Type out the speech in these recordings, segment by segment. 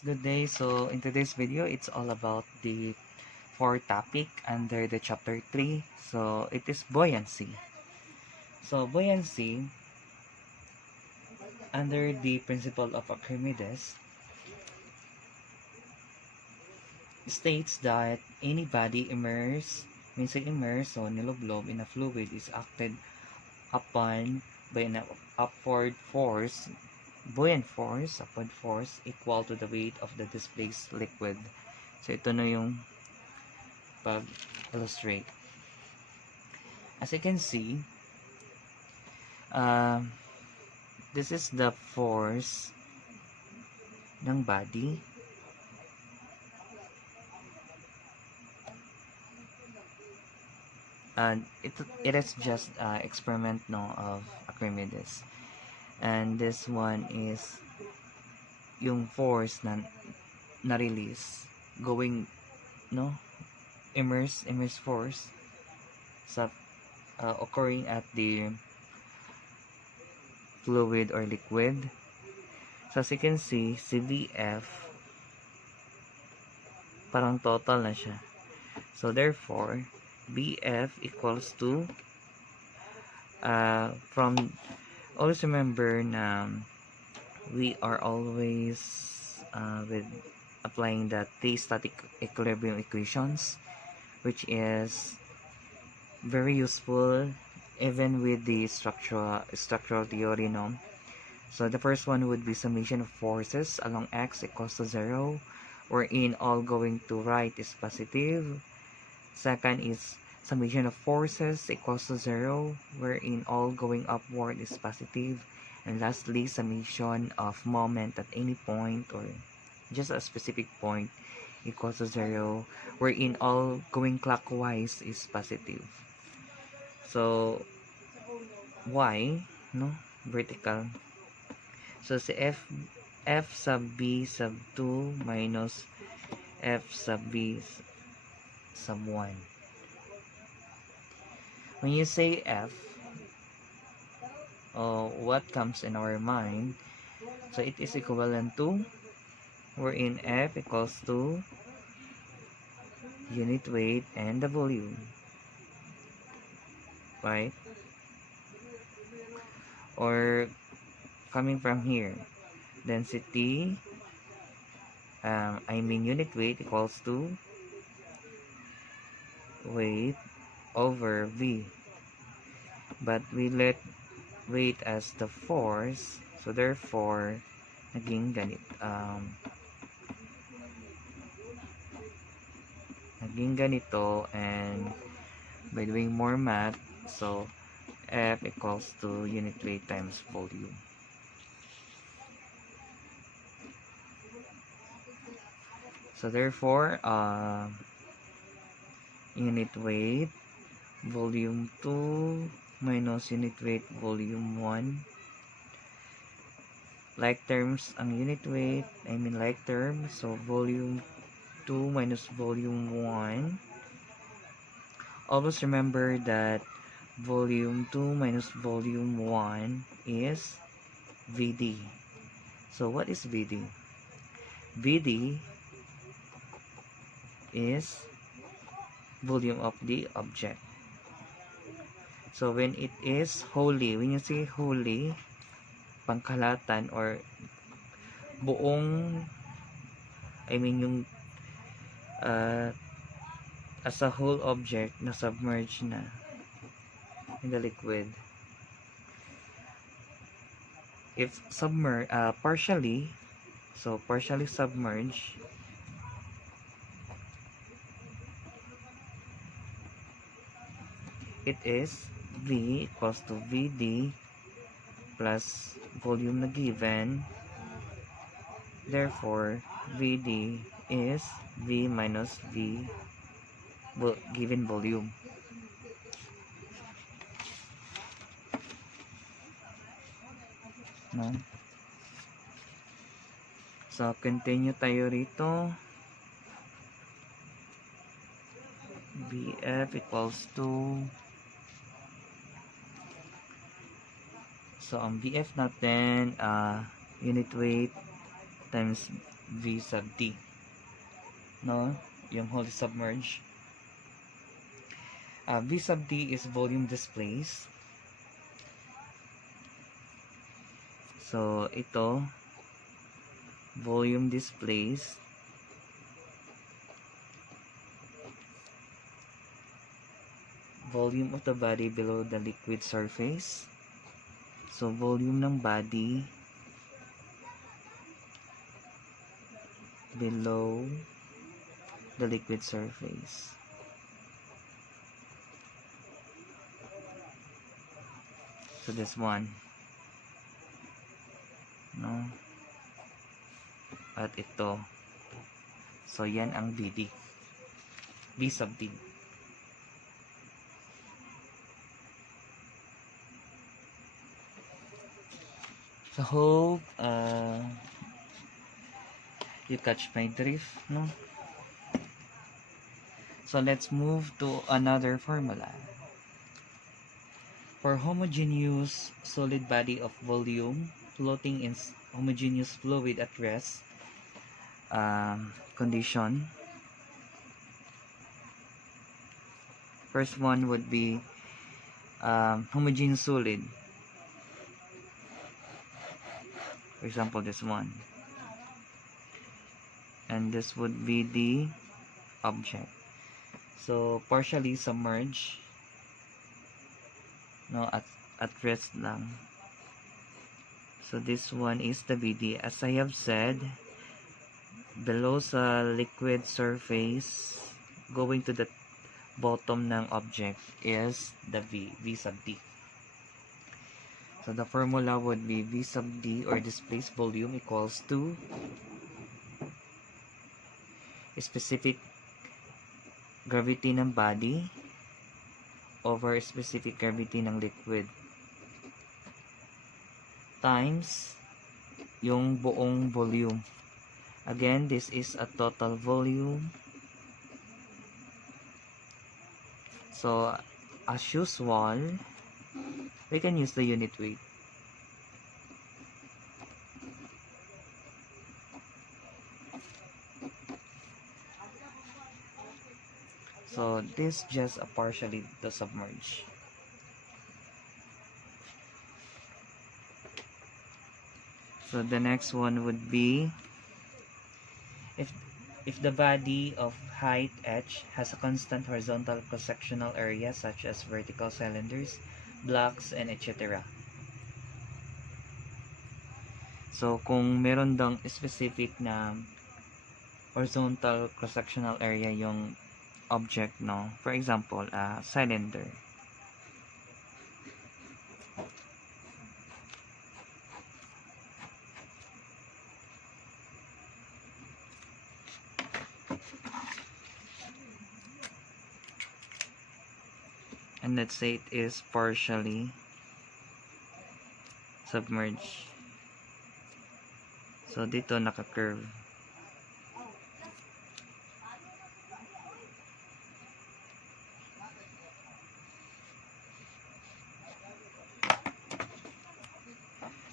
Good day. So in today's video, it's all about the fourth topic under the chapter 3. So it is buoyancy. So buoyancy, under the principle of Archimedes, states that any body immersed, so niloblob in a fluid is acted upon by an upward force, upward force equal to the weight of the displaced liquid. So ito na yung pag-illustrate. As you can see, this is the force ng body. And it is just experiment of Archimedes. And this one is yung force na release going immerse force sa occurring at the fluid or liquid. So as you can see, si VF parang total na siya. So therefore, BF equals to always remember na we are always with applying the static equilibrium equations, which is very useful even with the structural theory, no? So the first one would be summation of forces along x equals to 0, wherein all going to right is positive. Second is summation of forces equals to 0, wherein all going upward is positive. And lastly, summation of moment at any point or just a specific point equals to 0, wherein all going clockwise is positive. So y, vertical. So si f sub b sub 2 minus f sub b sub 1. When you say f, what comes in our mind? So it is equivalent to, wherein f equals to unit weight and the volume, right? Or coming from here, density, unit weight equals to weight over V, but we let weight as the force, so therefore naging ganito, and by doing more math, so F equals to unit weight times volume. So therefore, unit weight volume 2 minus unit weight volume 1. Like terms ang unit weight, like term, so volume 2 minus volume 1. Always remember that volume 2 minus volume 1 is VD. So what is VD? VD is volume of the object. So when it is wholly, when you say wholly, pangkalatan or buong, yung as a whole object na submerged na in the liquid. If partially submerged, it is V equals to VD plus volume na given. Therefore, VD is V minus V given volume. No? So, continue tayo rito. BF equals to, so ang BF natin, unit weight times V sub D. No? Yung wholly submerged. V sub D is volume displaced. So, ito, volume displaced. Volume of the body below the liquid surface. So, volume ng body below the liquid surface. So, this one. No? At ito. So, yan ang VD. V sub D. So, hope you catch my drift, no? So, let's move to another formula. For homogeneous solid body of volume floating in homogeneous fluid at rest condition, first one would be homogeneous solid. For example, this one. And this would be the object. So, partially submerged. No, at rest lang. So, this one is the VD. As I have said, below sa liquid surface, going to the bottom ng object is the V sub D. So, the formula would be V sub D, or displaced volume, equals to specific gravity ng body over specific gravity ng liquid times yung buong volume. Again, this is a total volume. So, as usual, we can use the unit weight. So, this just a partially the submerged. So, the next one would be if the body of height h has a constant horizontal cross-sectional area such as vertical cylinders, blocks, and etc. So, kung meron dang specific na horizontal cross-sectional area yung object, no? For example, cylinder. And let's say it is partially submerged. So, dito naka-curve.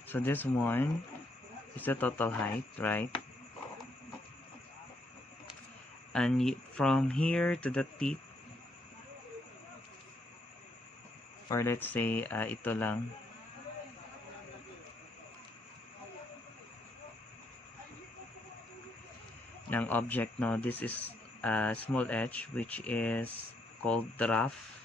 So, this one is the total height, right? And from here to the tip, or let's say, ito lang, ng object, no? This is a small h, which is called draft.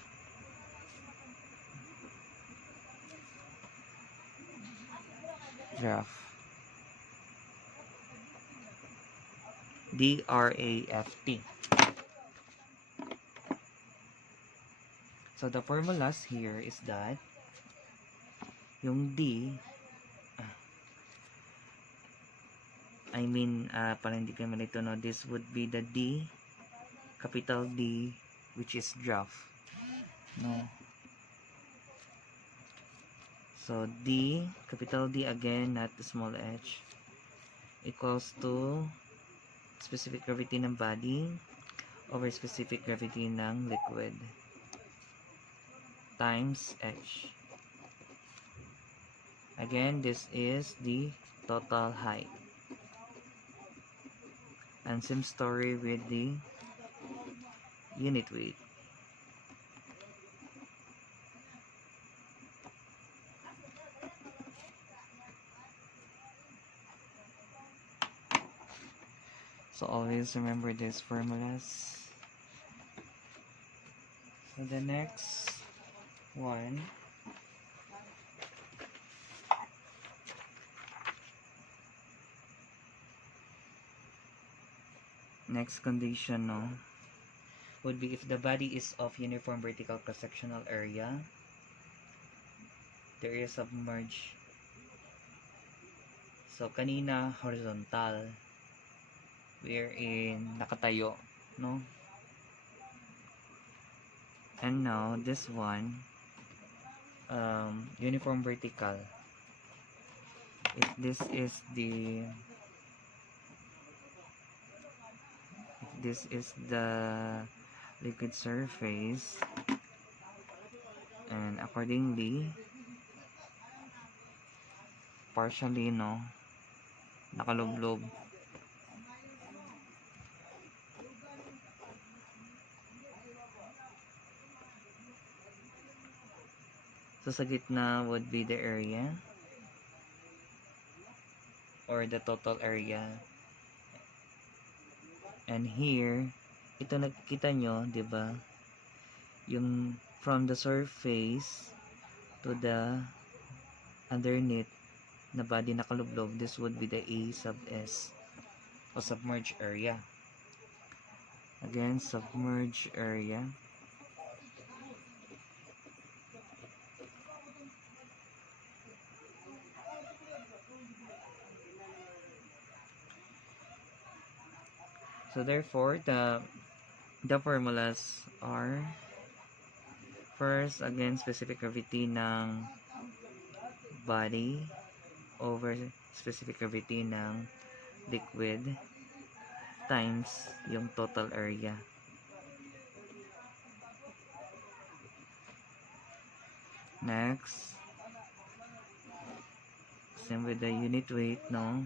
D-R-A-F-T. So, the formulas here is that yung D, para hindi kayo malito, no? This would be the D, capital D, which is draft. No? So, D, capital D again, not the small h, equals to specific gravity ng body over specific gravity ng liquid times h. Again, this is the total height. And same story with the unit weight. So always remember these formulas. So the next one, next condition, no, would be if the body is of uniform vertical cross-sectional area, the area submerged. So kanina horizontal, wherein nakatayo, no? And now this one, uniform vertical. If this is the liquid surface, and accordingly partially, no, nakalublob. So sa gitna would be the area or the total area, and here ito nakikita nyo, di ba, yung from the surface to the underneath na body nakalublob, this would be the A sub S o submerged area. Again, submerged area. So therefore, the formulas are, first, again, specific gravity ng body over specific gravity ng liquid times yung total area. Next, same with the unit weight, no?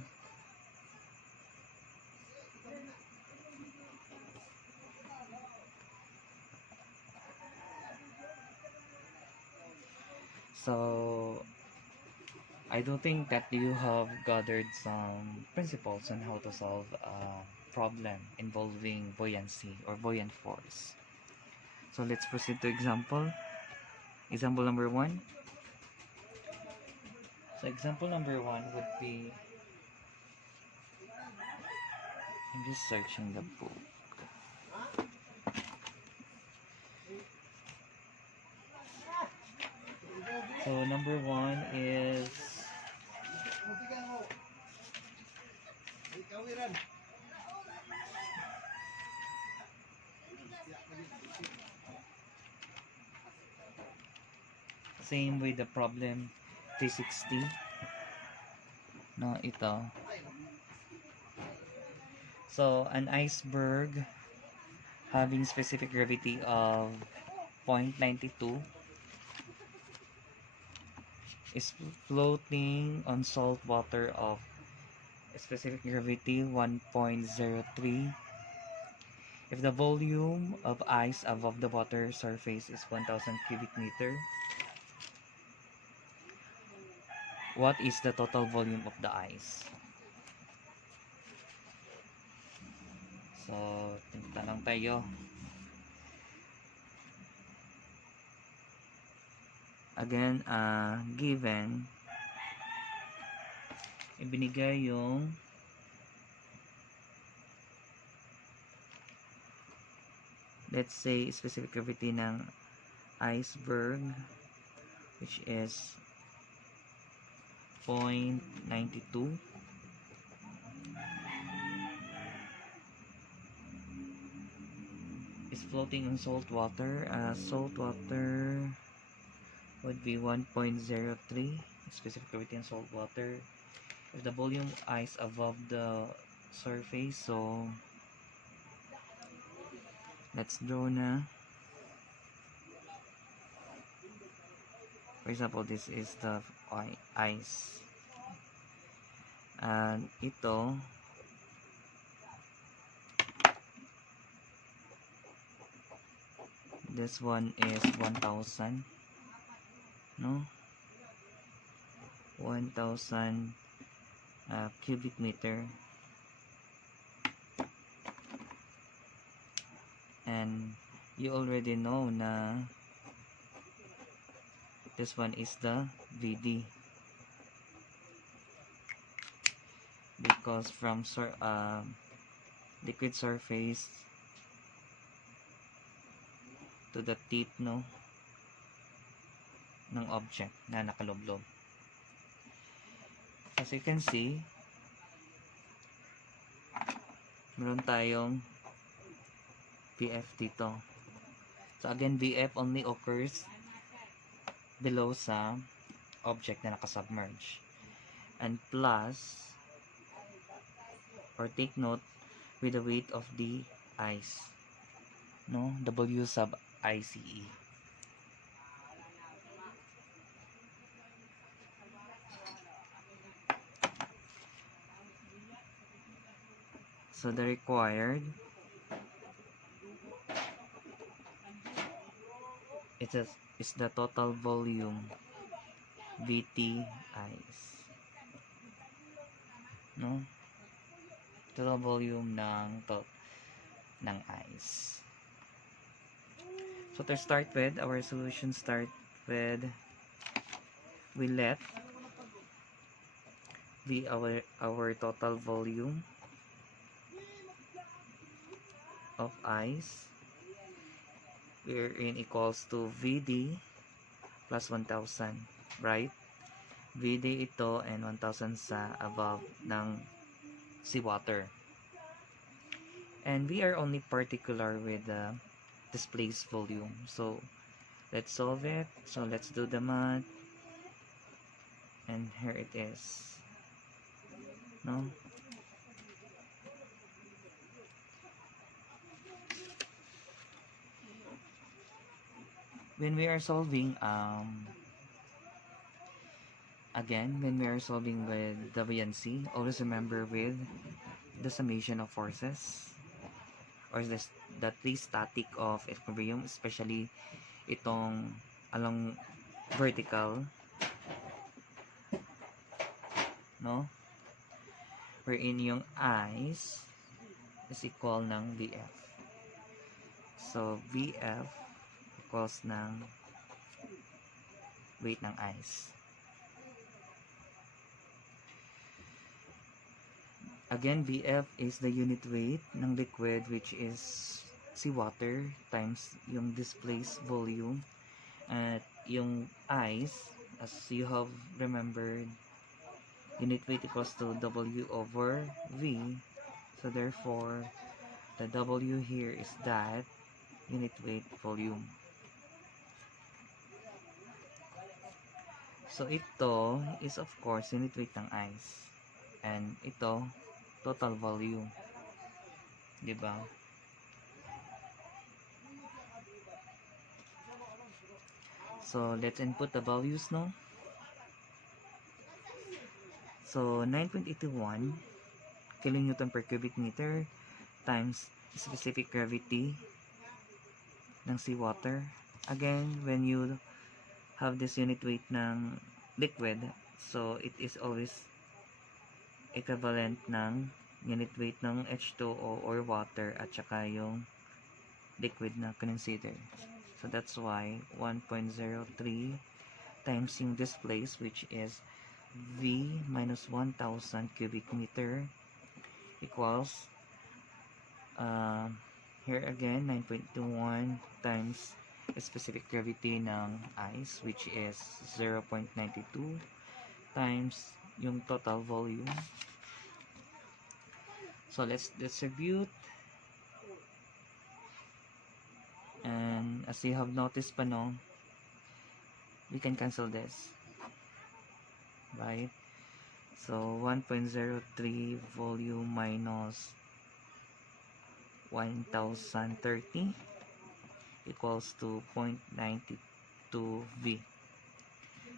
So I do think that you have gathered some principles on how to solve a problem involving buoyancy or buoyant force. So let's proceed to example. Example number 1. So example number 1 would be, I'm just searching the book. So number 1 is same with the problem 360. No, ito. So an iceberg having specific gravity of 0.92 is floating on salt water of specific gravity 1.03. If the volume of ice above the water surface is 1000 cubic meter, what is the total volume of the ice? So, tanong tayo. Again, given, ibinigay yung let's say specific gravity ng iceberg, which is 0.92, is floating in salt water. Salt water would be 1.03 specific gravity in salt water. If the volume ice above the surface, so let's draw na. For example, this is the ice, and ito This one is 1000, no, 1000 cubic meter, and you already know na this one is the VD, because from liquid surface to the tip, no, ng object na nakaloblob. As you can see, meron tayong VF dito. So again, VF only occurs below sa object na nakasubmerge. And plus, or take note, with the weight of the ice, no, W sub ICE. So the required is the total volume VT ice, no, total volume ng ice. So to start with, our solution start with, we let our total volume of ice wherein equals to VD plus 1000, right? VD ito and 1000 sa above ng seawater. And we are only particular with the displaced volume. So let's solve it. So let's do the math. And here it is. No? When we are solving, again, when we are solving with the buoyancy, always remember with the summation of forces, or the static of equilibrium, especially itong along vertical, no, wherein yung ice is equal ng VF. So VF equals ng weight ng ice. Again, VF is the unit weight ng liquid, which is seawater times yung displaced volume, at yung ice, as you have remembered, unit weight equals to W over V. So therefore, the W here is that unit weight volume. So ito is of course unit weight ng ice, and ito total volume, di ba? So let's input the values, no? So 9.81 kilonewton per cubic meter times specific gravity ng seawater. Again, when you have this unit weight ng liquid, so it is always equivalent ng unit weight ng H2O or water at saka yung liquid na consider. So that's why 1.03 times yung displaced, which is V minus 1000 cubic meter, equals here again 9.21 times specific gravity ng ice, which is 0.92 times yung total volume. So let's distribute, and as you have noticed pa, no, we can cancel this, right? So 1.03 volume minus 1030 equals to 0.92 V.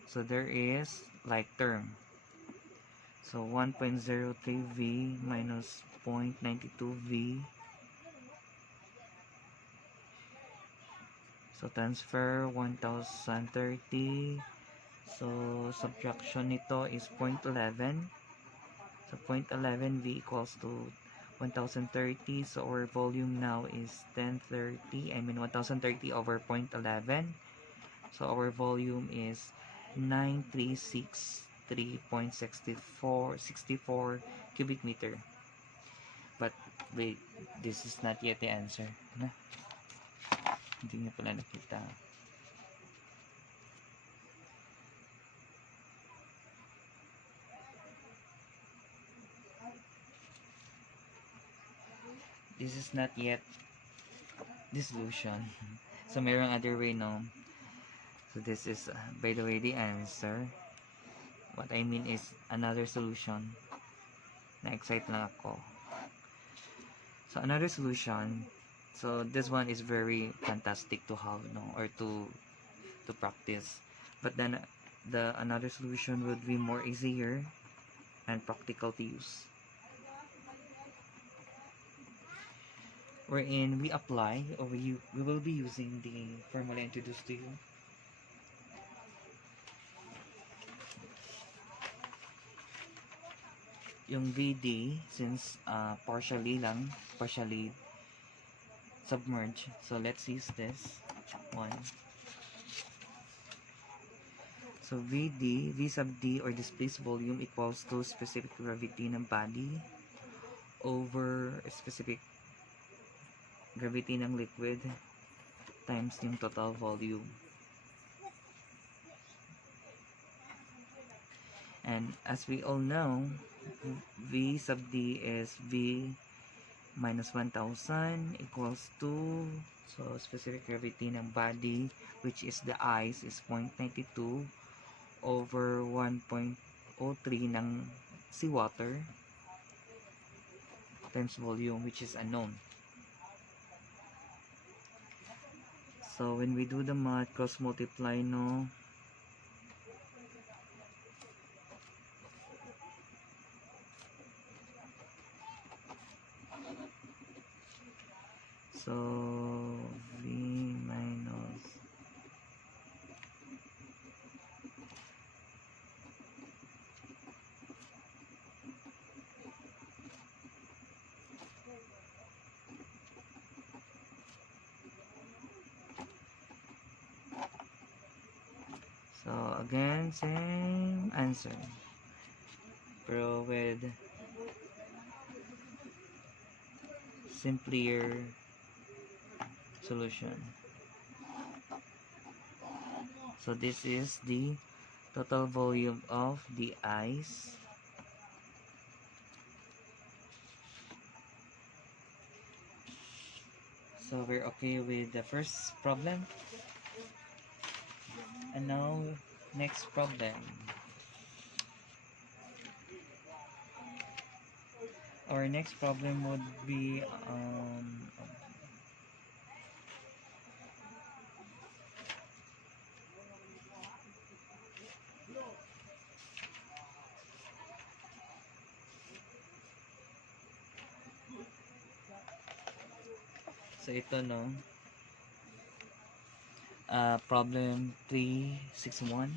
So there is like term. So 1.03 V minus 0.92 V. So transfer 1030. So subtraction nito is 0.11. So 0.11 V equals to 1030. So our volume now is 1030 over 0.11. So our volume is 9363.64 cubic meter. But wait, this is not yet the answer. Na? Hindi niyo pala nakita. This is not yet the solution. So mayroong other way, no? So this is, by the way, the answer. What I mean is another solution. Na-excite lang ako. So another solution. So this one is very fantastic to have, no, or to practice. But then the another solution would be more easier and practical to use. Wherein we apply, or we will be using the formula introduced to you. Yung VD, since partially submerged. So let's use this one. So VD, V sub D, or displaced volume, equals to specific gravity ng body over specific gravity ng liquid times yung total volume. And as we all know, V sub D is V minus 1000 equals to, so specific gravity ng body, which is the ice, is 0.92 over 1.03 ng seawater times volume, which is unknown. So when we do the math, cross multiply, no, so V minus so again, same answer, pero with simpler solution. So this is the total volume of the ice. So we're okay with the first problem. And now, next problem. Our next problem would be so ito, no, problem 361.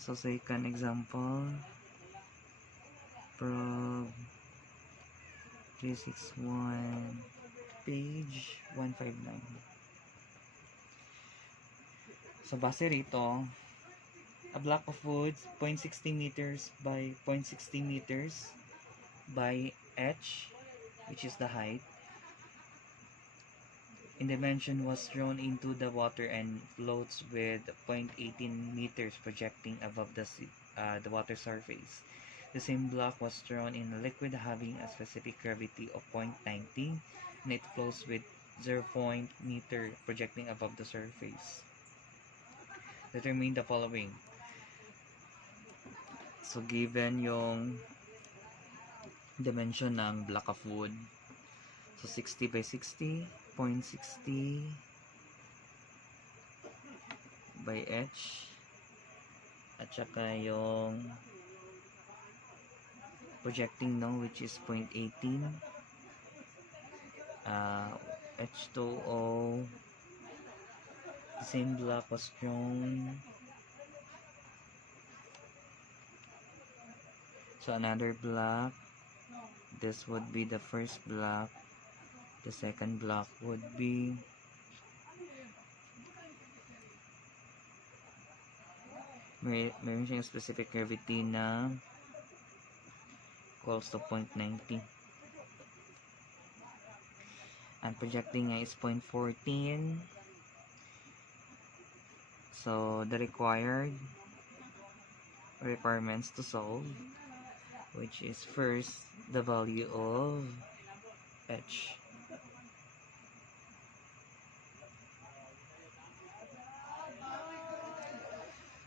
So second example, prob 361, page 159. So base rito, a block of wood 0.60 meters by 0.60 meters by h, which is the height, in dimension, was thrown into the water and floats with 0.18 meters projecting above the water surface. The same block was thrown in a liquid having a specific gravity of 0.90 and it flows with 0. meter projecting above the surface. Determine the following. So given yung dimension ng block of wood, so 60 by 60, 0.60 by h, at saka yung projecting, no, which is 0.18, H2O, the same block was shown. So another block, this would be the first block, the second block would be meron siyang specific gravity na equals to 0.90 and projecting niya is 0.14. So the requirements to solve, which is first the value of h.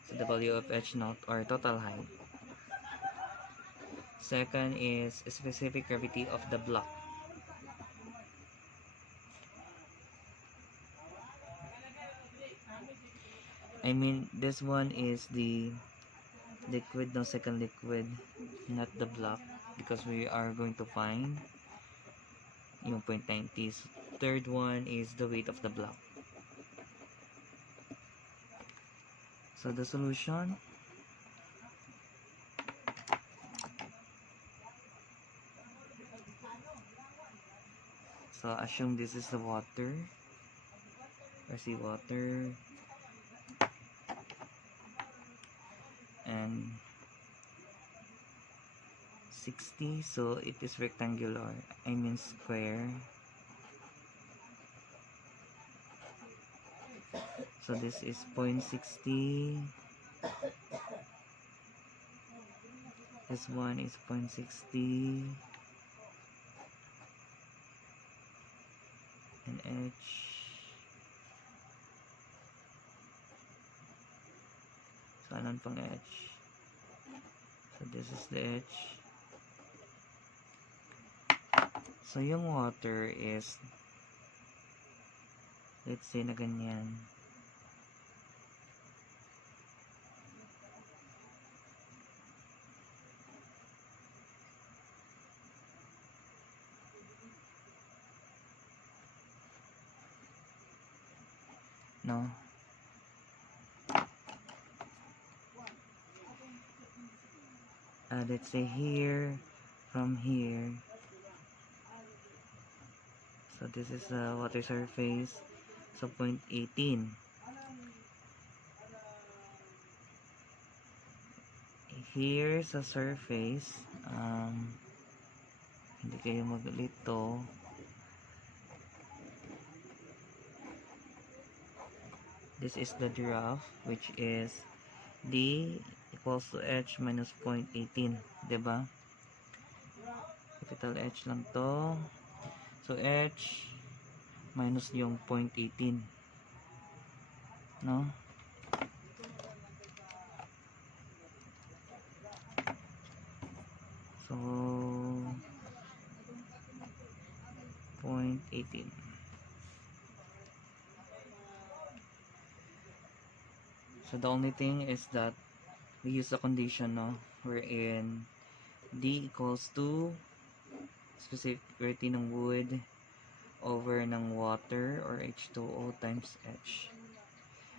So the value of h naught or total height. Second is specific gravity of the block. I mean, this one is the liquid, no, second liquid, not the block, because we are going to find yung 0.90. Third one is the weight of the block. So the solution, so assume this is the water or seawater, and 60, so it is rectangular, I mean square. So this is 0.60, this one is 0.60, and h, so anon pang h, so this is the h. So yung water is, let's say na ganyan, no, let's say here, from here, so this is the water surface, so 0.18. Here sa surface, hindi kayo maglito, this is the graph, which is D equals to H minus 0.18, diba? Capital H lang to, so H minus yung 0.18, no? So 0.18. So the only thing is that we use the condition, no, wherein D equals to specific gravity ng wood over ng water or H2O times H,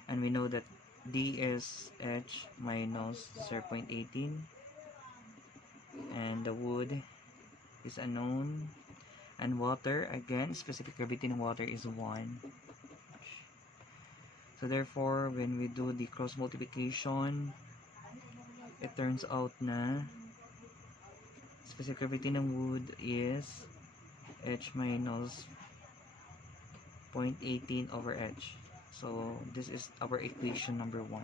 and we know that D is H minus 0.18 and the wood is unknown, and water, again, specific gravity ng water is 1. So therefore, when we do the cross multiplication, it turns out na specific gravity ng wood is H minus 0.18 over H. So this is our equation number 1.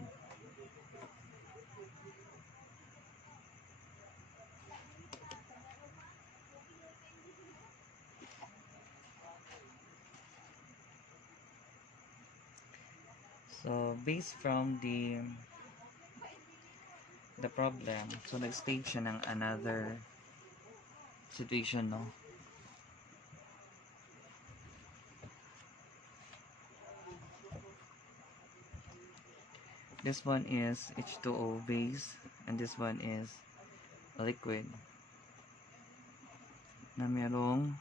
So based from the problem, so nag-stage siya ng another situation, no? This one is H2O base and this one is a liquid na merong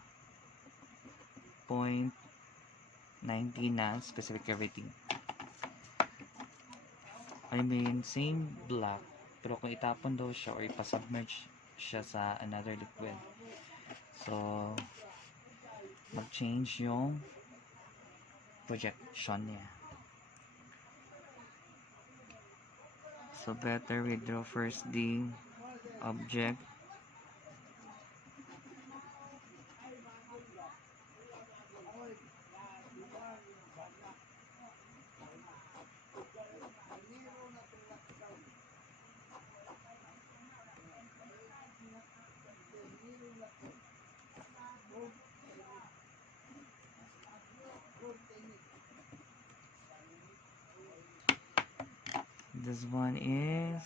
0.90 na specific gravity. I mean, same black, pero kung itapon daw siya or ipasubmerge siya sa another liquid, so mag-change yung projection niya. So better we draw first the object. This one is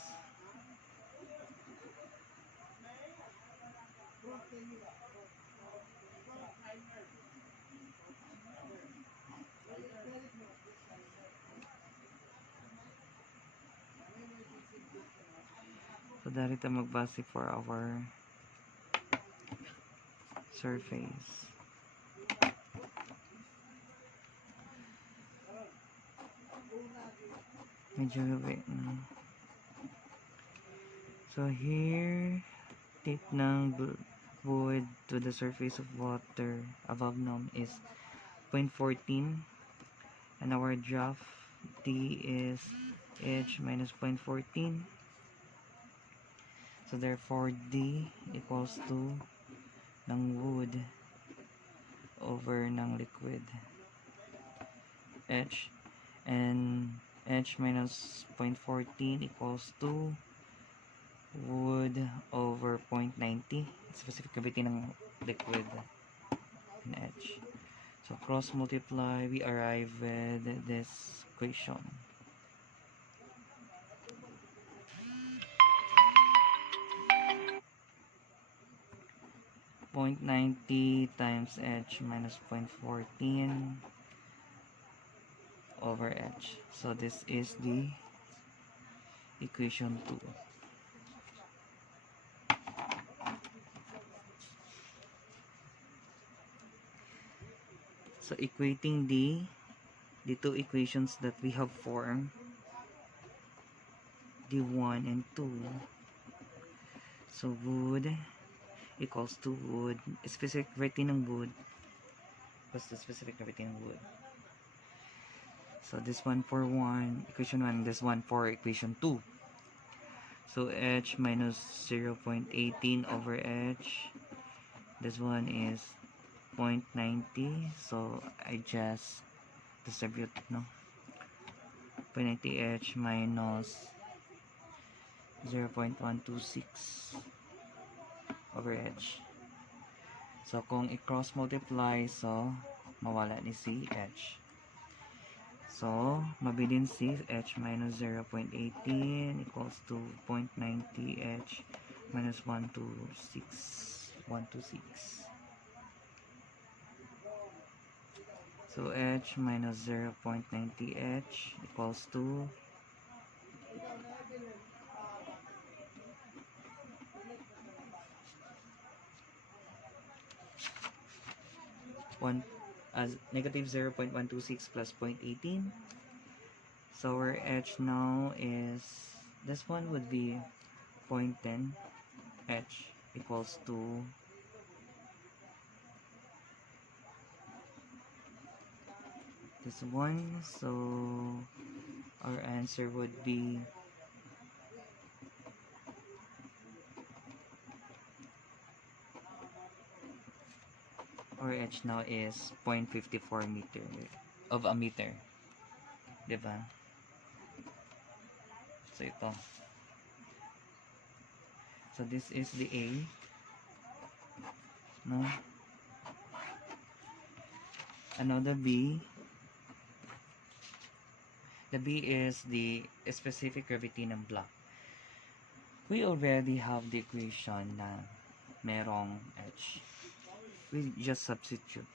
so dari tayo magbase for our surface. Medyo gabi. So here, tip ng wood to the surface of water above nom is 0.14, and our draft D is H minus 0.14. So therefore D equals to ng wood over ng liquid H, and H minus 0.14 equals to wood over 0.90 specific gravity ng liquid in H. So cross multiply, we arrive with this equation. .90 times H minus 0.14 over H. So this is the equation 2. So equating the two equations that we have formed, D1 and 2. So wood equals to wood, specific gravity ng wood. What's the specific gravity ng wood? So this one for equation 1, this one for equation 2. So H minus 0.18 over H. This one is 0.90. So I just distribute, no? 0.90 H minus 0.126 over H. So kung i-cross multiply, so mawala ni si H. So mabilin si H minus 0.18 equals to 0.90 H minus 126. So H minus 0.90 H equals to 1 as negative 0.126 plus 0.18. So our H now is, this one would be 0.10 H equals to this one. So our answer would be our H now is 0.54 meter of a meter, diba? So ito, so this is the A, no? Ano the B? The B is the specific gravity ng block. We already have the equation na merong H. We just substitute.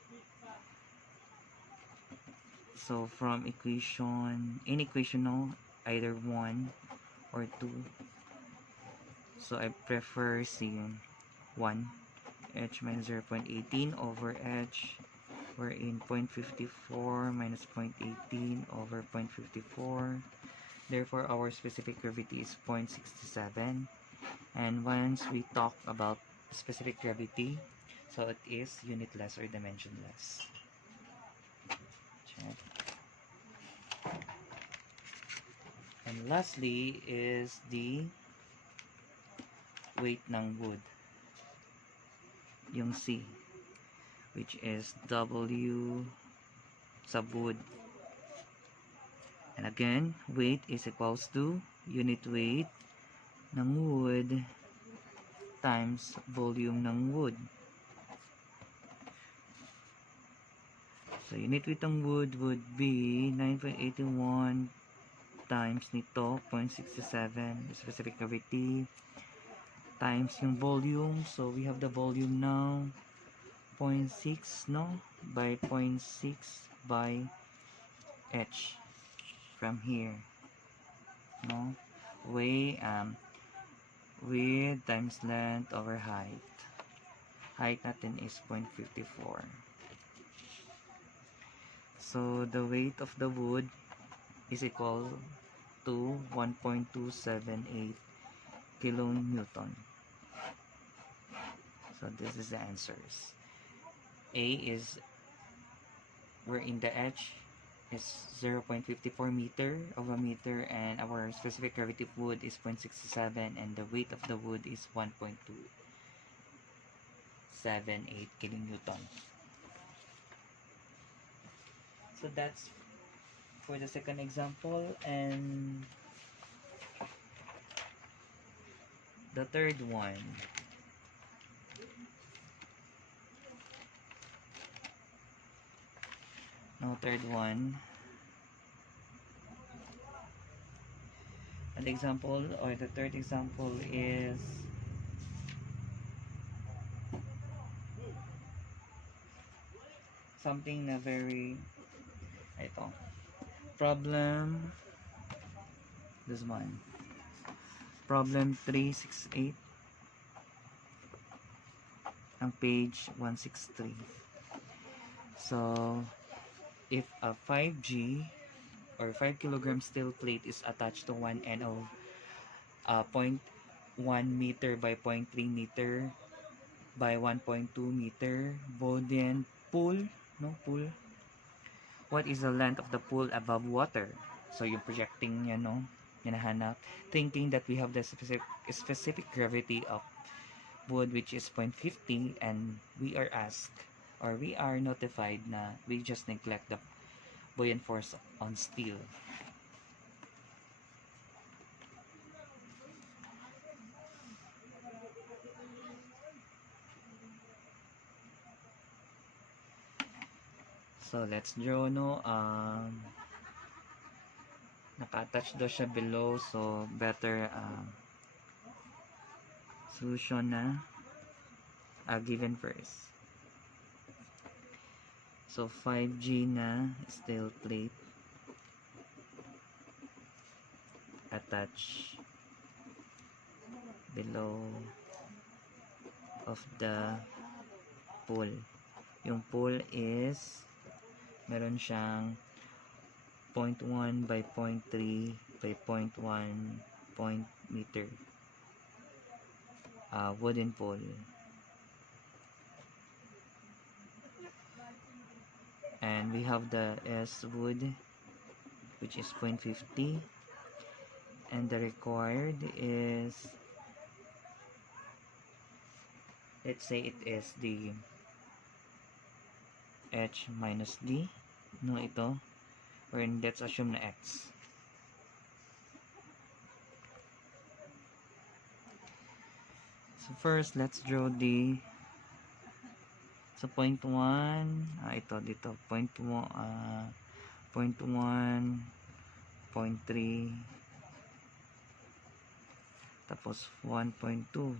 So from equation, in equation no, either 1 or 2. So I prefer C 1, H minus 0.18 over H we're in 0.54 minus 0.18 over 0.54. Therefore, our specific gravity is 0.67. And once we talk about specific gravity, so it is unitless or dimensionless. Check. And lastly is the weight ng wood, yung C, which is W sub wood. And again, weight is equals to unit weight ng wood times volume ng wood. So, unit weight ng wood would be 9.81 times nito, 0.67, specific gravity, times yung volume. So, we have the volume now, 0.6, no? By 0.6 by h from here, no? Width times length over height. Height natin is 0.54. So, the weight of the wood is equal to 1.278 kilonewton. So, this is the answers. A is, we're in the H, is 0.54 meter of a meter, and our specific gravity of wood is 0.67, and the weight of the wood is 1.278 kilonewton. So that's for the second example, and the third one. No, third one. An example, or the third example, is something na very, ito, problem, this one, problem 368, ang page 163. So, if a 5G or 5 kilogram steel plate is attached to one end of 0.1 meter by 0.3 meter by 1.2 meter Boolean pool, no, pool, what is the length of the pool above water? So yung projecting yan, no, hinahanap, thinking that we have the specific gravity of wood, which is 0.50, and we are asked, or we are notified na we just neglect the buoyant force on steel. So let's draw, no. Naka-attach daw siya below, so better solution na given first. So 5G na steel plate attach below of the pool. Yung pool is meron siyang 0.1 by 0.3 by 0.1 meter wooden pool. And we have the S wood, which is 0.50, and the required is, let's say it is the H minus D, no, ito, or let's assume na X. So first, let's draw the, so 0.1, ito dito, 0.1, 0.1, 0.3, tapos 1.2.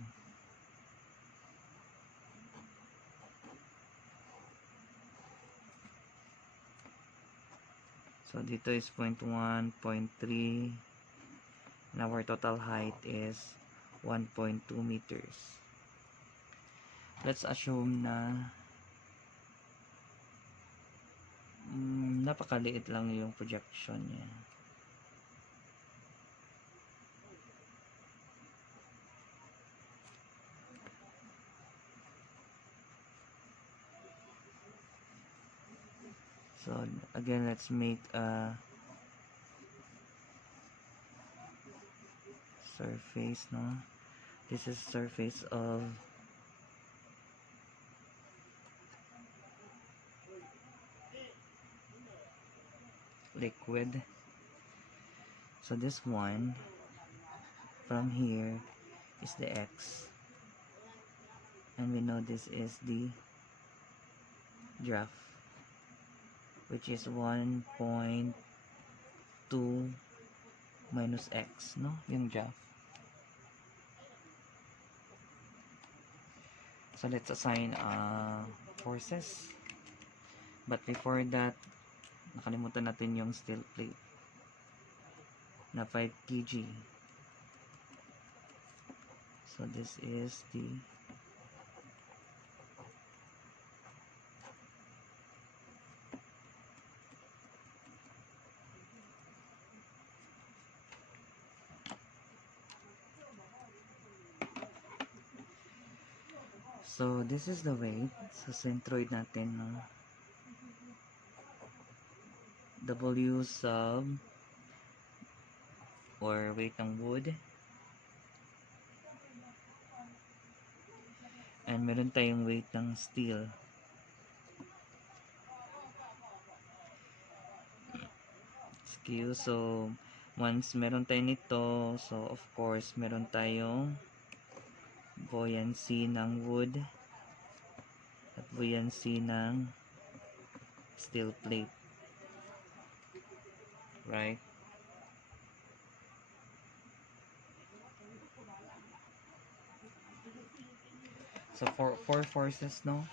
So dito is 0.1, 0.3, and our total height is 1.2 meters. Let's assume na napakaliit lang yung projection niya. So again, let's make a surface, no? This is surface of liquid. So this one from here is the X, and we know this is the draft, which is 1.2 minus X, no? Yung draft. So let's assign forces. But before that, nakalimutan natin yung steel plate na 5 kg. So this is the so this is the weight sa centroid natin, no? W sub or weight ng wood, and meron tayong weight ng steel. Q. So once meron tayo nito, so of course meron tayong buoyancy ng wood at buoyancy ng steel plate, right? So four forces, no?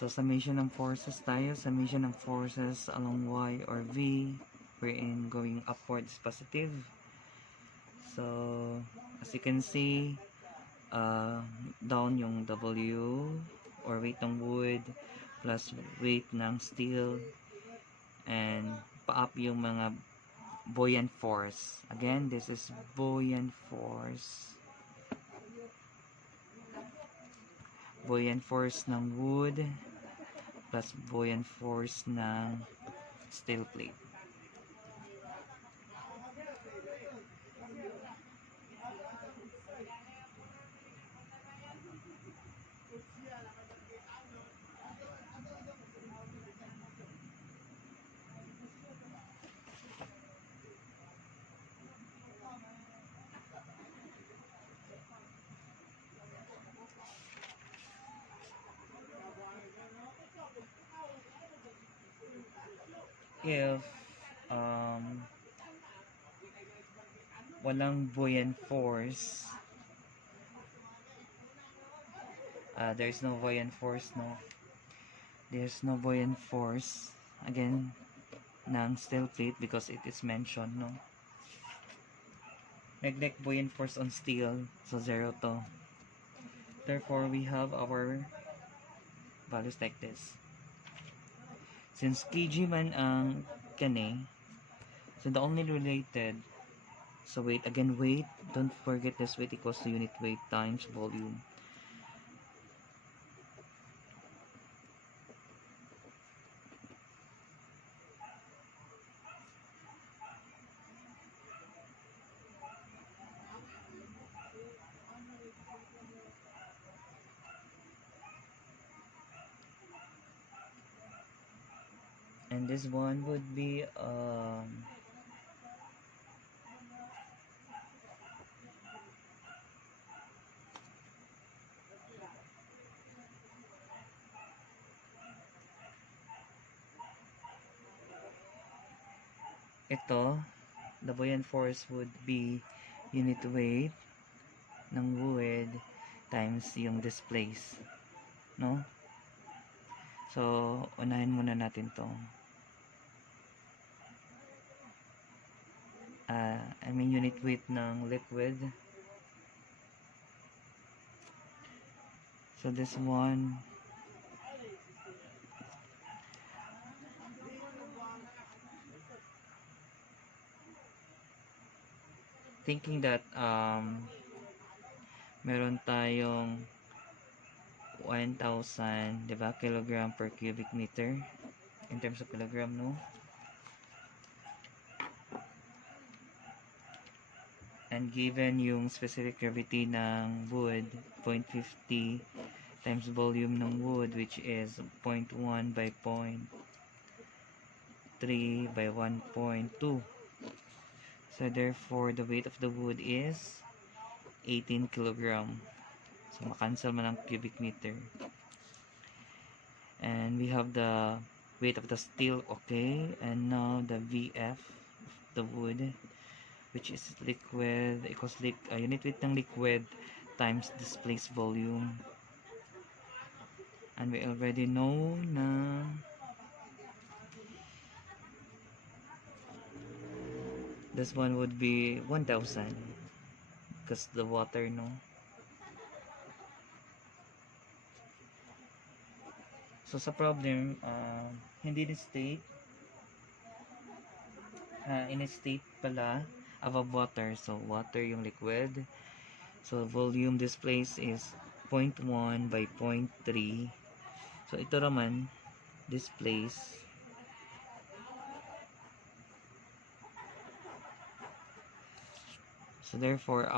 So summation ng forces tayo, summation ng forces along Y or V, wherein going upward is positive. So as you can see, down yung W or weight ng wood plus weight ng steel, and pa-up yung mga buoyant force. Again, this is buoyant force. Buoyant force ng wood plus buoyant force ng steel plate. If walang buoyant force, there's no buoyant force, no? There's no buoyant force again ng steel plate because it is mentioned, no? Neglect buoyant force on steel, so 0 to. Therefore, we have our values like this. Since kg man ang kani, so the only related, so weight, again weight, don't forget this weight equals to unit weight times volume. And this one would be ito, the buoyant force would be unit weight ng wood times yung displace, no? So unahin muna natin to. unit weight ng liquid. So this one, thinking that meron tayong 1,000, diba, kilogram per cubic meter in terms of kilogram, no? And given yung specific gravity ng wood, 0.50 times volume ng wood, which is 0.1 by 0.3 by 1.2. So therefore, the weight of the wood is 18 kilogram. So makancel man ang cubic meter. And we have the weight of the steel, okay. And now the VF of the wood, which is liquid, equals unit weight ng liquid times displaced volume. And we already know na this one would be 1,000 because the water, no? So sa problem, hindi ni state, in a state pala above water. So water yung liquid. So volume displaced is 0.1 by 0.3. So ito naman displaced. So therefore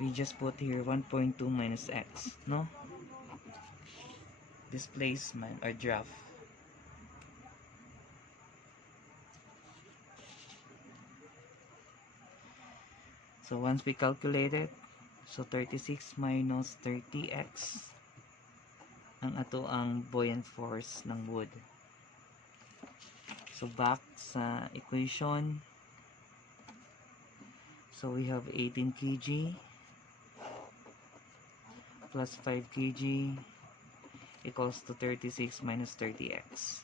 we just put here 1.2 minus x, no? Displacement or draft. So once we calculate it, so 36 minus 30x ang ato ang buoyant force ng wood. So back sa equation, so we have 18 kg plus 5 kg equals to 36 minus 30x.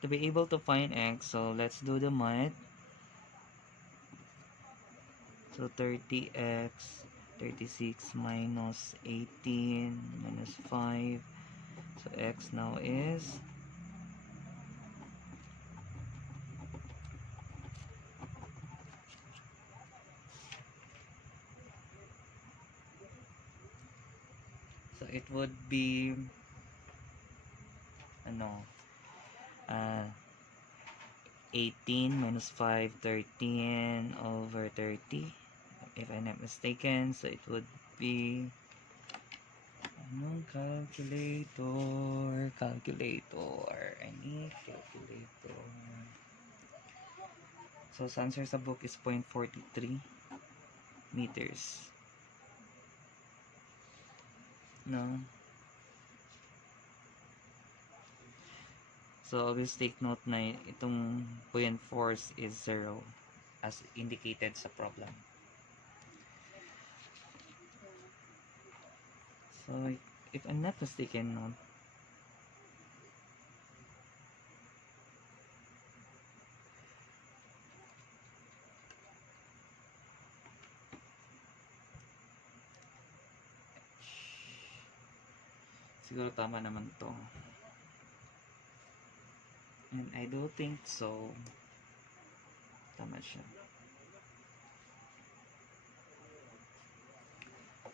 To be able to find x, so let's do the math. So 30x, 36 minus 18 minus 5. So x now is so it would be 18 minus 5, 13 over 30 if I'm not mistaken. So it would be calculator, I need calculator. So the answer sa book is 0.43 meters, no? So always take note na itong buoyant force is 0 as indicated sa problem. So if I'm not mistaken, no, siguro tama naman to. And I do think so. Tama siya.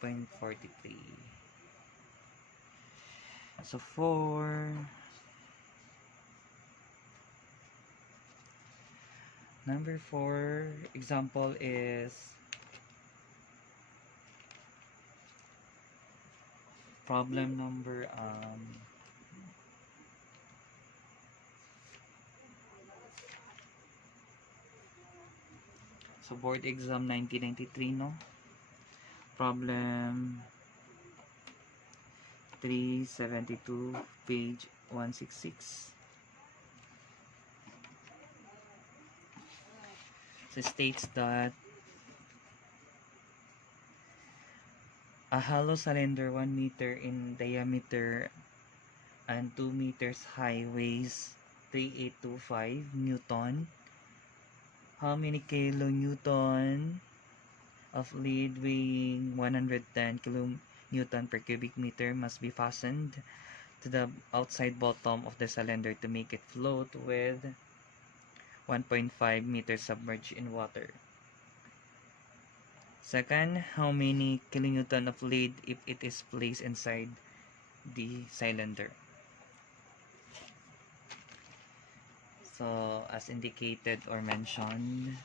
0.43. So for number 4 example is problem number so board exam 1993, no? Problem 372, page 166. So it states that a hollow cylinder 1 meter in diameter and 2 meters high weighs 3825 Newton. How many kilonewton of lead weighing 110 kilonewton per cubic meter must be fastened to the outside bottom of the cylinder to make it float with 1.5 meters submerged in water? Second, how many kilonewton of lead if it is placed inside the cylinder? So, as indicated or mentioned,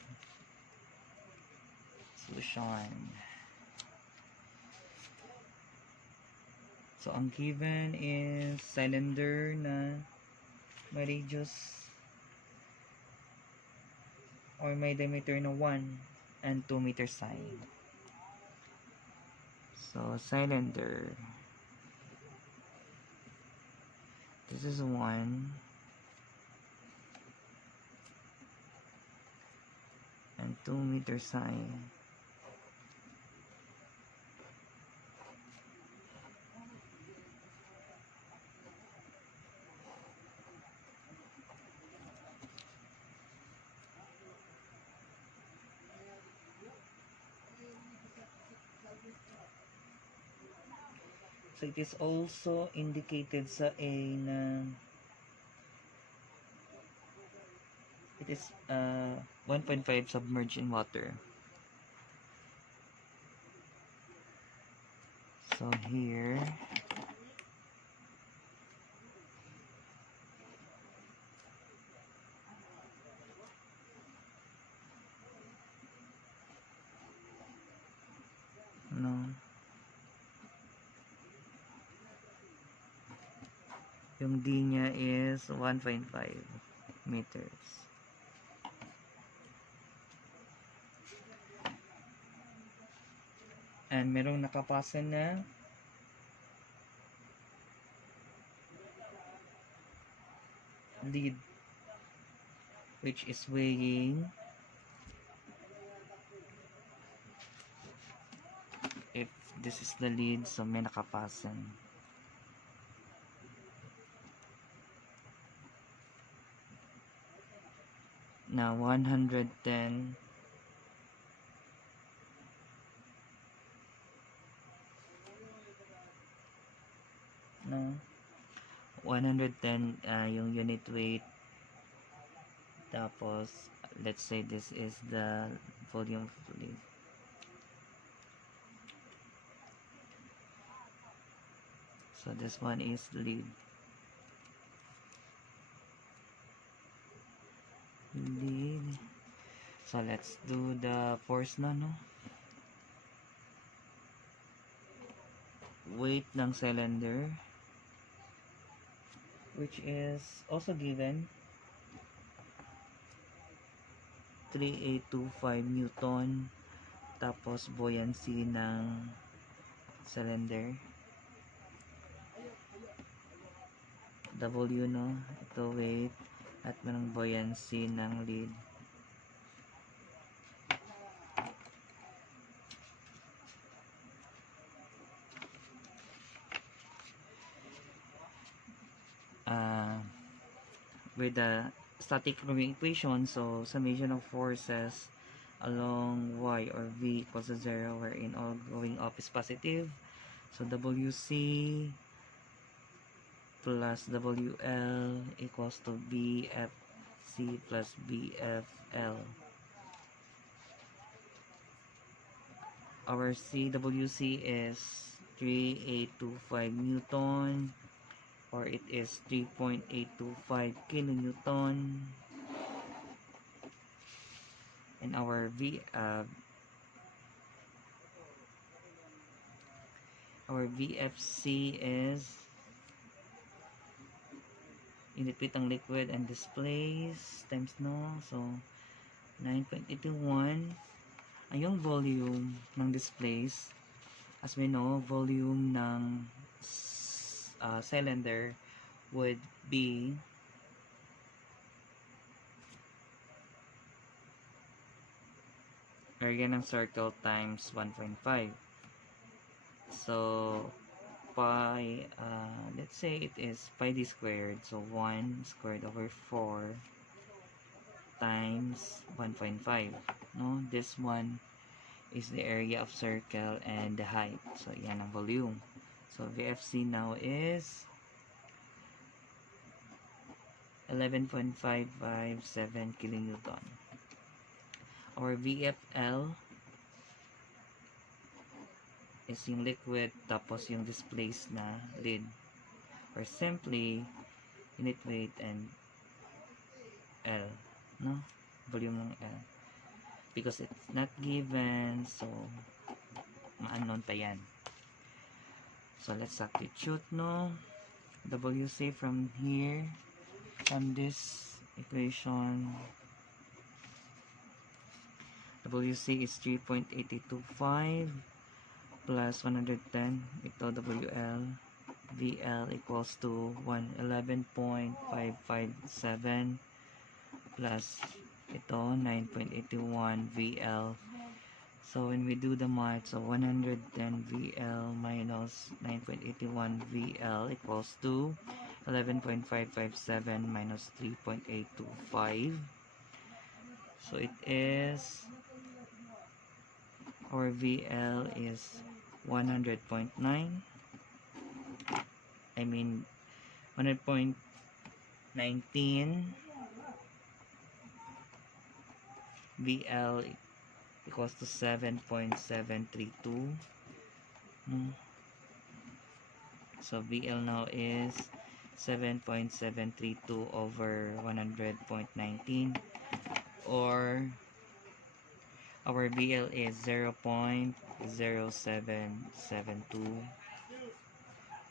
solution. So, ang given is cylinder na may radius or may diameter na 1 and 2 meter side. So, cylinder. This is 1 and 2 meter side. So it is also indicated sa A na it is 1.5 submerged in water. So here no, yung D niya is 1.5 meters. And merong nakapasa na lead which is weighing, if this is the lead, so may nakapasan na 110 no 110 yung unit weight, tapos let's say this is the volume of the lead. So this one is lead. So let's do the force na, no? Weight ng cylinder which is also given 3825 Newton, tapos buoyancy ng cylinder W, no? Ito weight at ng buoyancy ng lead. With the static moving equation, so summation of forces along y or v equals to 0 wherein all going up is positive. So WC plus WL equals to BFC plus BFL. Our CWC is 3825 Newton, or it is 3.825 kilonewton, and our VFC is unit weight ng liquid and displace times, no, so 9.81. Ang yung volume ng displace, as we know, volume ng cylinder would be area ng circle times 1.5. So pi, let's say it is pi d squared, so 1 squared over 4 times 1.5. No, this one is the area of circle and the height. So yan ang volume. So VFC now is 11.557 kilonewton. Our VFL is yung liquid tapos yung displaced na lid, or simply unit weight and L, no, volume ng L, because it's not given, so ma-unknown pa yan. So let's substitute, no, WC from here, from this equation. WC is 3.825 plus 110, ito WL. VL equals to 11.557 plus ito 9.81 VL. So when we do the math, so 110 VL minus 9.81 VL equals to 11.557 minus 3.825. So it is, our VL is 100.9, I mean 100.19 VL equals to 7.732. So VL now is 7.732 over 100.19, or our VL is 0.0772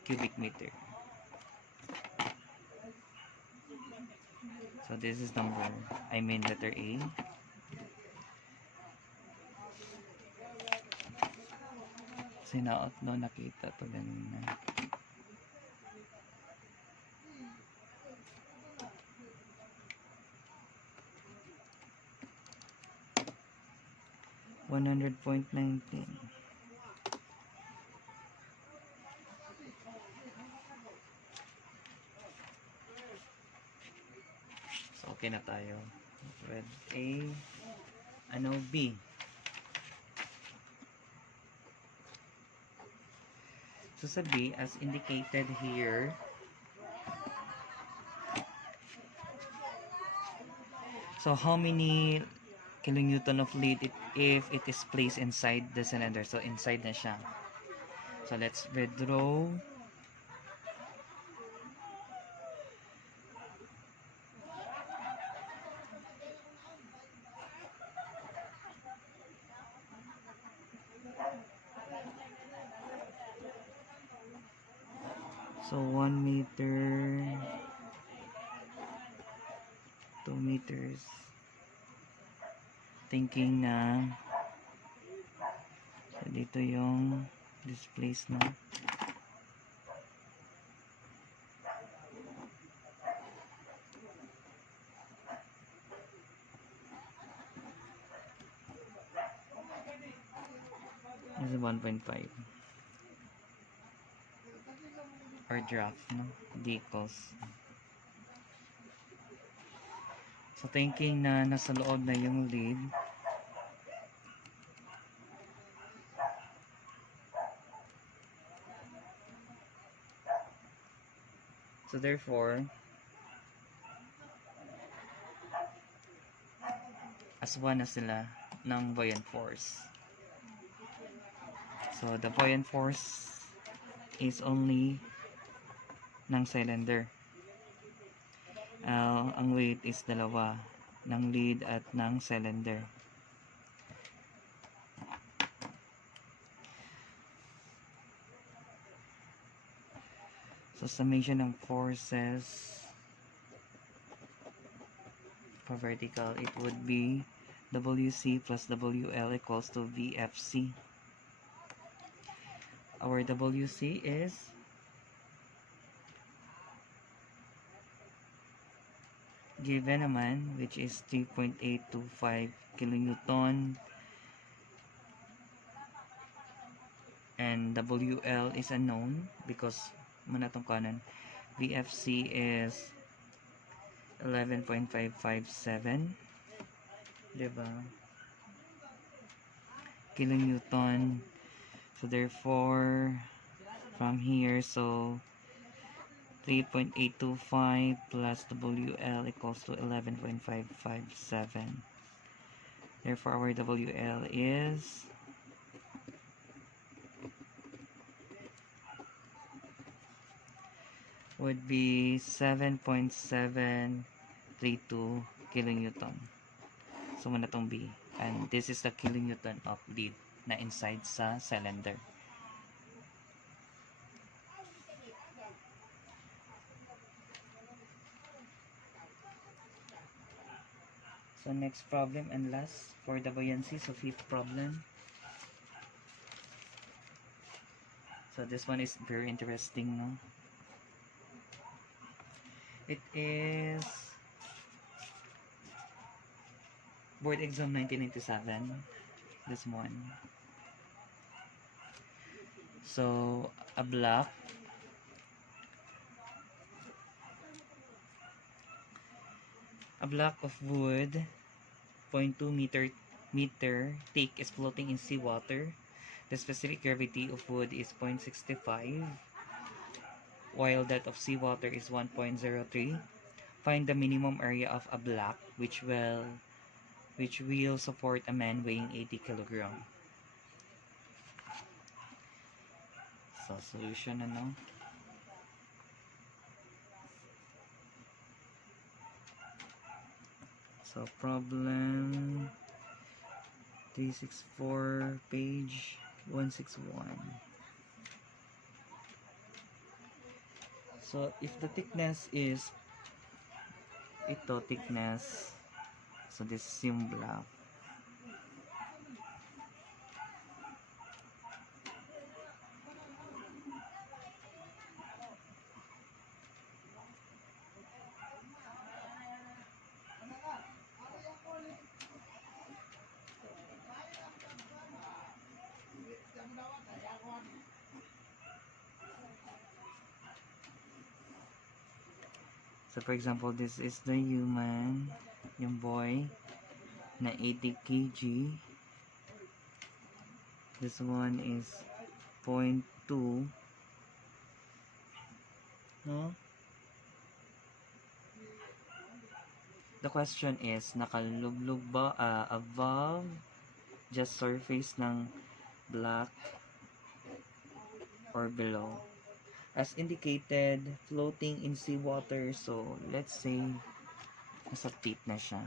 cubic meter. So this is number, I mean letter A. Sinaot no, nakita to ganina. $100.19. So okay na tayo with A. Ano B? So sa B, as indicated here, so how many kilonewton of lead if it is placed inside the cylinder? So inside na siya. So let's withdraw. So 1 meter, 2 meters. Thinking na so dito yung displacement. This is 1.5. Or draft, no? D equals. So thinking na nasa loob na yung lead, so therefore, as one na sila ng buoyant force. So the buoyant force is only ng cylinder. Ang weight is dalawa, ng lead at ng cylinder. So summation ng forces for vertical, it would be WC plus WL equals to VFC. Our WC is given naman, which is 3.825 kilonewton, and WL is unknown because manatong kanan VFC is 11.557, diba, kilonewton. So therefore from here, so 3.825 plus WL equals to 11.557. Therefore our WL is would be 7.732 kilonewton. So muna tong B, and this is the kilonewton of lead na inside sa cylinder. So next problem and last for the buoyancy, so fifth problem. So this one is very interesting, no? It is board exam 1997, this one. So a block of wood 0.2 meter thick is floating in seawater. The specific gravity of wood is 0.65, while that of seawater is 1.03. Find the minimum area of a block which will support a man weighing 80 kg. So solution ano? So problem 364, page 161. So if the thickness is ito thickness, so this is yung block. So for example, this is the human, yung boy na 80 kg. This one is 0.2, no? The question is, nakalublog ba above just surface ng block or below? As indicated, floating in seawater. So let's say nasa tip na siya.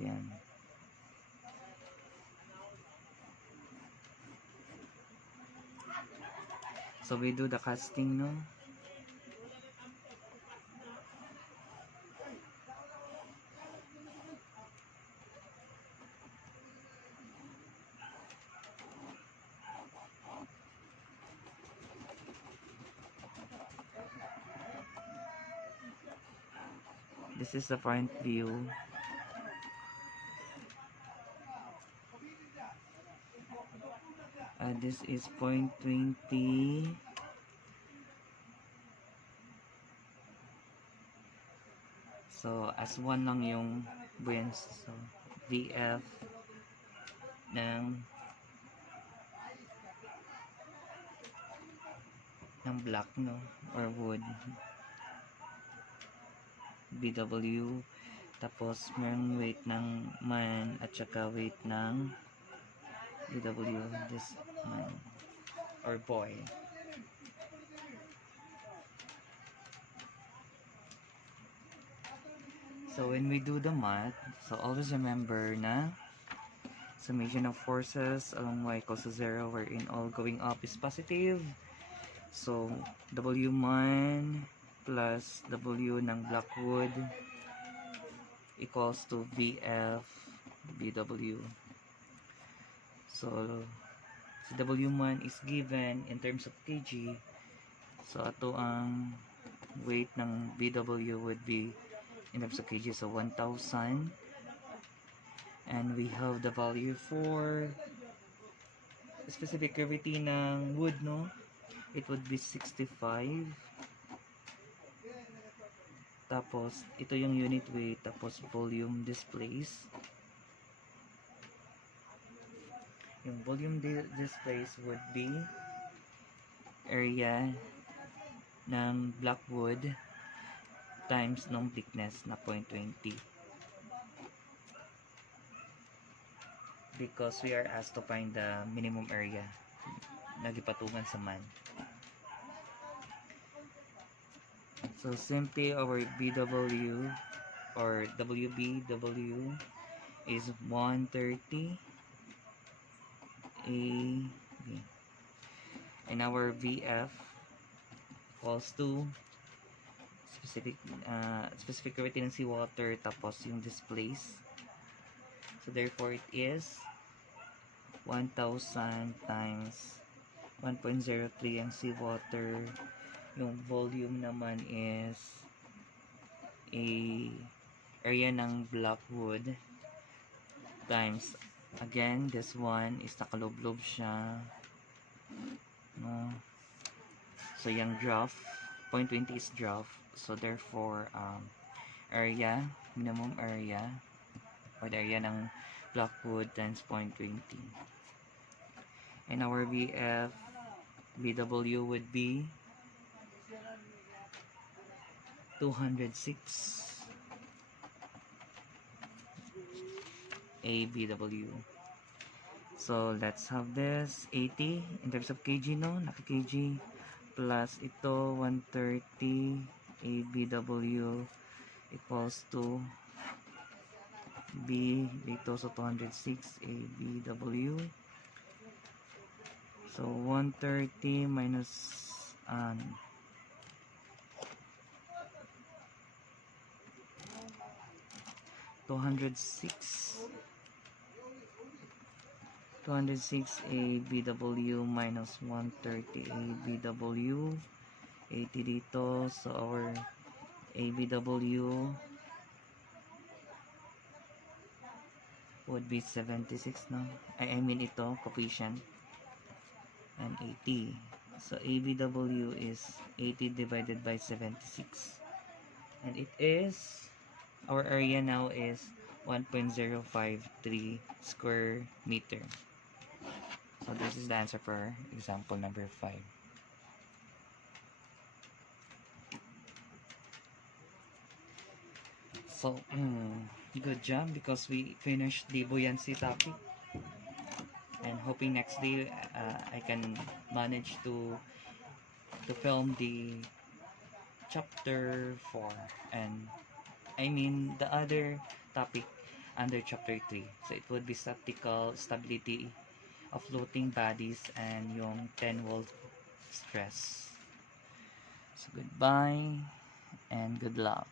Yan. So we do the casting, no? This is the front view. This is 0.20. So as 1 lang yung buoyancy. So VF ng block, no, or wood, BW, tapos merong weight ng man at saka weight ng BW, this man or boy. So when we do the math, so always remember na summation of forces along y equals to 0, wherein all going up is positive. So W1 plus W ng blackwood equals to VF BW. So Si W man is given in terms of kg. So ato ang weight ng BW would be in terms of kg, so 1,000. And we have the value for specific gravity ng wood, no? It would be 65. Tapos ito yung unit weight, tapos volume displaced. Yung volume displaced would be area ng black wood times nung thickness na 0.20, because we are asked to find the minimum area na gipatungan sa man. So simply our BW or WBW is 130 AB, and our VF equals to specific gravity ng seawater tapos yung displace. So therefore it is 1,000 times 1.03 ang seawater. Yung volume naman is a area ng blackwood times, again, this one is nakalob-lob siya, no? So yung draft 0.20 is draft, so therefore area, minimum area or the area ng blackwood times 0.20, and our VF BW would be 206 ABW. So let's have this 80 in terms of kg, no? Naka kg plus ito 130 ABW equals to B dito, so 206 ABW. So 130 minus 206 ABW minus 130 ABW, 80 dito, so our ABW would be 76, no? I mean ito, coefficient, and 80. So ABW is 80 divided by 76, and it is, our area now is 1.053 square meter. So this is the answer for example number 5. So good job, because we finished the buoyancy topic, and hoping next day I can manage to film the chapter 4, and I mean the other topic under chapter 3. So it would be stability of floating bodies and yung 10 volt stress. So goodbye and good luck.